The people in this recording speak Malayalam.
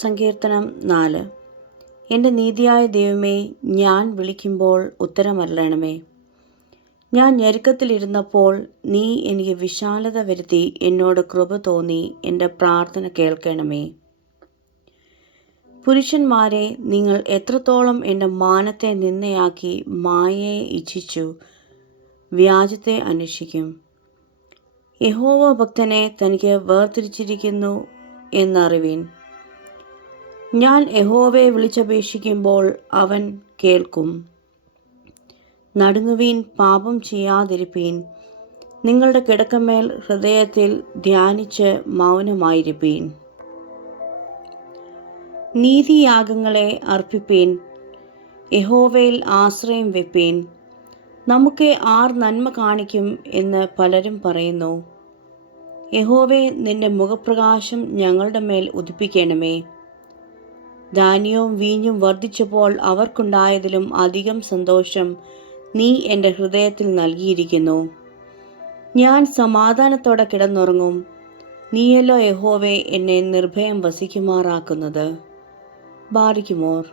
സങ്കീർത്തനം 4. എൻ്റെ നീതിയായ ദൈവമേ, ഞാൻ വിളിക്കുമ്പോൾ ഉത്തരമരുളണമേ. ഞാൻ ഞെരുക്കത്തിലിരുന്നപ്പോൾ നീ എനിക്ക് വിശാലത വരുത്തി എന്നോട് കൃപ തോന്നി എൻ്റെ പ്രാർത്ഥന കേൾക്കണമേ. പുരുഷന്മാരെ, നിങ്ങൾ എത്രത്തോളം എൻ്റെ മാനത്തെ നിന്ദയാക്കി മായയെ ഇച്ഛിച്ചു വ്യാജത്തെ അന്വേഷിക്കും. യഹോവ ഭക്തനെ തനിക്ക് വേർതിരിച്ചിരിക്കുന്നു എന്നറിവീൻ. ഞാൻ യഹോവയെ വിളിച്ചപേക്ഷിക്കുമ്പോൾ അവൻ കേൾക്കും. നടുങ്ങുവീൻ, പാപം ചെയ്യാതിരിപ്പീൻ. നിങ്ങളുടെ കിടക്കമേൽ ഹൃദയത്തിൽ ധ്യാനിച്ച് മൗനമായിരിപ്പീൻ. നീതിയാഗങ്ങളെ അർപ്പിപ്പീൻ, യഹോവയിൽ ആശ്രയം വെപ്പീൻ. നമുക്ക് ആർ നന്മ കാണിക്കും എന്ന് പലരും പറയുന്നു. യഹോവേ, നിന്റെ മുഖപ്രകാശം ഞങ്ങളുടെ മേൽ ഉദിപ്പിക്കണമേ. ധാന്യവും വീഞ്ഞും വർദ്ധിച്ചപ്പോൾ അവർക്കുണ്ടായതിലും അധികം സന്തോഷം നീ എൻ്റെ ഹൃദയത്തിൽ നൽകിയിരിക്കുന്നു. ഞാൻ സമാധാനത്തോടെ കിടന്നുറങ്ങും. നീയല്ലോ യഹോവേ എന്നെ നിർഭയം വസിക്കുമാറാക്കുന്നത്. ബാരിക്കുമോർ.